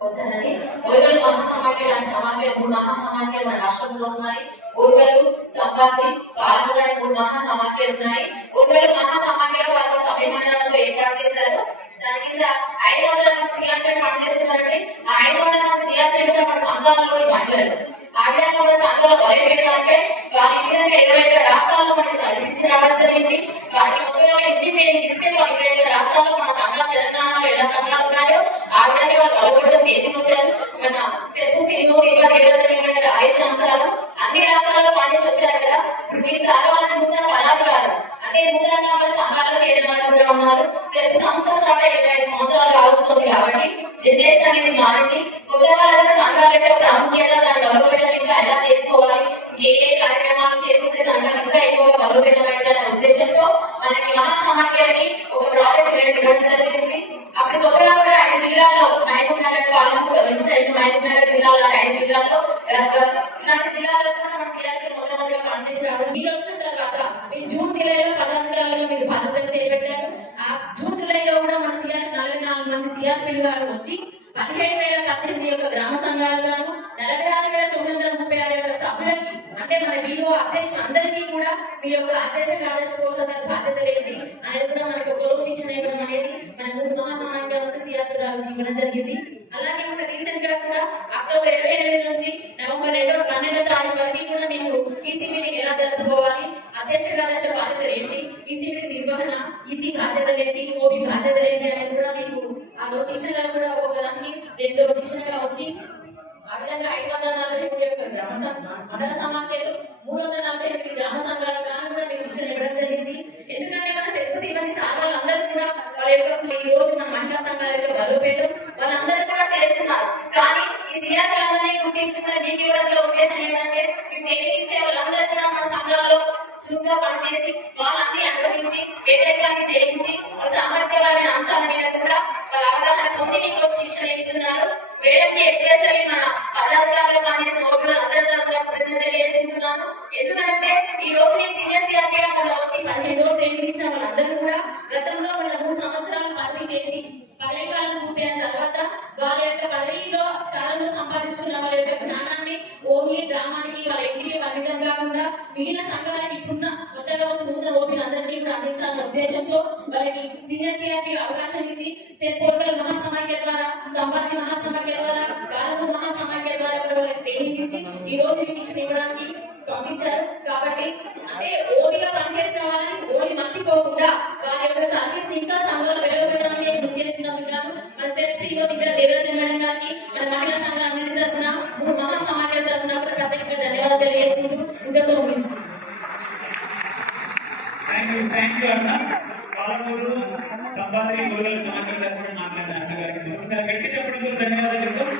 వచ్చారని ఓర్గలు మహాసమాఖ్య లాంటి సమాఖ్యలు మూడు మహాసమాఖ్యలు మన రాష్ట్రంలో ఉన్నాయి. ఓర్గలు స్తంభాద్రి పాలమగడ మూడు మహాసమాఖ్యలు ఉన్నాయి. ఓర్గలు మహాసమాఖ్యలు వాళ్ళ సభ్య మండలంతో ఏర్పాటు చేశారు. దాని కింద ఐదు వందల మంది సిఆర్పీఎఫ్ పనిచేస్తున్నారండి ఆ ఐదు వందల మంది సిఆర్పీఎఫ్ మన సంఘాలలోని మహిళలు. ఆ విధంగా మన సంఘాలు బలపెట్టాలంటే వారి విధంగా ఇరవై ఐదు రాష్ట్రాల్లో మనకి సందర్శించి రావడం జరిగింది. వారి ముందుగా ఇస్తే వాళ్ళు ఇరవై ఐదు రాష్ట్రాల్లో మన సంఘాలు తెలంగాణలో ఎలా సంఘాలు ఉన్నాయో ఆ వాళ్ళు బలోపేతం చేసి వచ్చారు మన తెలుగు సినిమా ఇబ్బంది ఏదో ఆయుష్ అంశాలు అన్ని రాష్ట్రాల్లో పనిచేసి వచ్చారు కదా ఇప్పుడు మీరు సాగవాలని నూతన పదాలు అంటే నూతనంగా మన సంఘాలు చేయడం వాళ్ళు కూడా ఉన్నారు తెలుగు సంస్థ స్టార్ట్ అయ్యి ఇరవై ఐదు సంవత్సరాలు కావస్తుంది కాబట్టి జనరేషన్ అనేది మారింది కొత్త వాళ్ళ సంఘాల యొక్క ప్రాముఖ్యత దాన్ని బలోపేతం ఇంకా ఎలా చేసుకోవాలి ఏ ఏ కార్యక్రమాలు చేస్తుంటే సంఘాలు ఇంకా ఎక్కువగా బలోపేతం అయితే ఉద్దేశంతో మనకి మహాసమాఖ్యాన్ని ఒక ప్రాజెక్ట్ వేయడం జరిగింది అప్పుడు కొత్తగా కూడా జిల్లాలో జిల్లాల్లో మహబూబ్ నగర్ పాలన సైడ్ మహబూబ్ నగర్ జిల్లాలో ఐదు జిల్లాతో ఇలాంటి జిల్లాలో కూడా మన సీఆర్పీ మొదటిగా మీరు వచ్చిన తర్వాత మీరు జూన్ జూలైలో పదాధికారులుగా మీరు బాధ్యతలు చేపట్టారు. ఆ జూన్ జూలైలో కూడా మన సీఆర్ నలభై నాలుగు మంది సిఆర్పీలు గారు వచ్చి పదిహేడు వేల పద్దెనిమిది యొక్క గ్రామ సంఘాలు గాను నలభై ఆరు వేల తొమ్మిది వందల ముప్పై ఆరు యొక్క సభ్యులకి అంటే మన వీడియో అధ్యక్షులు అందరికీ కూడా మీ యొక్క అధ్యక్ష కార్యదర్శి కోసం బాధ్యత లేదు అనేది కూడా మనకు ఒక రోజు శిక్షణ ఇవ్వడం అనేది మన మూడు మహాసమాఖ్యాలకు సిఆర్పీ రావచ్చు ఇవ్వడం జరిగింది. అలాగే కూడా రీసెంట్గా కూడా అక్టోబర్ ఇరవై ఎనిమిది నుంచి నవంబర్ రెండో పన్నెండో తారీఖు వరకు కూడా మేము ఈసీ మీటింగ్ ఎలా జరుపుకోవాలి అధ్యక్ష కార్యదర్శి బాధ్యతలు ఏంటి ఈసీ మీటింగ్ నిర్వహణ ఈసీ బాధ్యతలు ఏంటి ఓబీ బాధ్యతలు ఏంటి అనేది కూడా మీకు ఆ రోజు శిక్షణ కూడా ఒక దానికి రెండు రోజు శిక్షణగా వచ్చి ఆ విధంగా ఐదు వందల నలభై మూడు యొక్క గ్రామ మండల సమాఖ్యలు మూడు వందల నలభై ఎనిమిది గ్రామ సంఘాలు చురుగ్గా పనిచేసి వాళ్ళన్ని అనుభవించి వ్యతిరేకాన్ని జయించి వాళ్ళ సామాజికమైన అంశాల మీద కూడా వాళ్ళ అవగాహన పొంది మీకు శిక్షణ ఇస్తున్నారు. మేడంకి ఎస్పెషల్లీ మన పదాధికారులు కానీ ఓట్లు అందరితో కూడా కృతజ్ఞత తెలియజేస్తున్నాను ఎందుకంటే ఈ రోజు నేను సీనియర్ సిఆర్పీ కూడా వచ్చి పదిహేను రోజులు ట్రైనింగ్ ఇచ్చిన వాళ్ళందరూ కూడా గతంలో వాళ్ళ మూడు సంవత్సరాలు పదవి చేసి తర్వాత వాళ్ళ యొక్క పదవిలో కాలంలో సంపాదించుకున్న వాళ్ళ యొక్క జ్ఞానాన్ని ఓన్లీ గ్రామానికి వాళ్ళ ఇంటికి పరిమితం కాకుండా మిగిలిన సంఘాలకి ఇప్పుడున్న కొత్తగా వచ్చిన నూతన ఓపీలందరికీ కూడా అందించాలన్న ఉద్దేశంతో వాళ్ళకి సీనియర్ సిఆర్పీ అవకాశం ఇచ్చి సెట్ మహాసమాఖ్య ద్వారా సంపాది మహాసమాఖ్య ద్వారా కాలము మహాసమాఖ్య ద్వారా కూడా వాళ్ళకి ట్రైనింగ్ ఇచ్చి ఈ రోజు శిక్షణ ఇవ్వడానికి పంపించారు. కాబట్టి అంటే ఓపిగా పనిచేసిన వాళ్ళని ఓడి మర్చిపోకుండా వారి యొక్క సర్వీస్ ఇంకా సంఘంలో వెలువడానికి కృషి చేస్తున్నందుకు గాను మన సెట్ శ్రీమతి ఇక్కడ దేవరాజ మేడం గారికి మన మహిళా సంఘాల అన్నింటి తరఫున మూడు మహా సమాఖ్యల తరఫున కూడా ప్రత్యేక ధన్యవాదాలు తెలియజేసుకుంటూ ఇంతతో ముగిస్తున్నాను థ్యాంక్ యూ అన్న పాలమూరు సంపాదన గోదల సమాచారం తరపున మాట్లాడిన అన్న గారికి మరొకసారి గట్టి చెప్పడంతో ధన్యవాదాలు చెప్తాం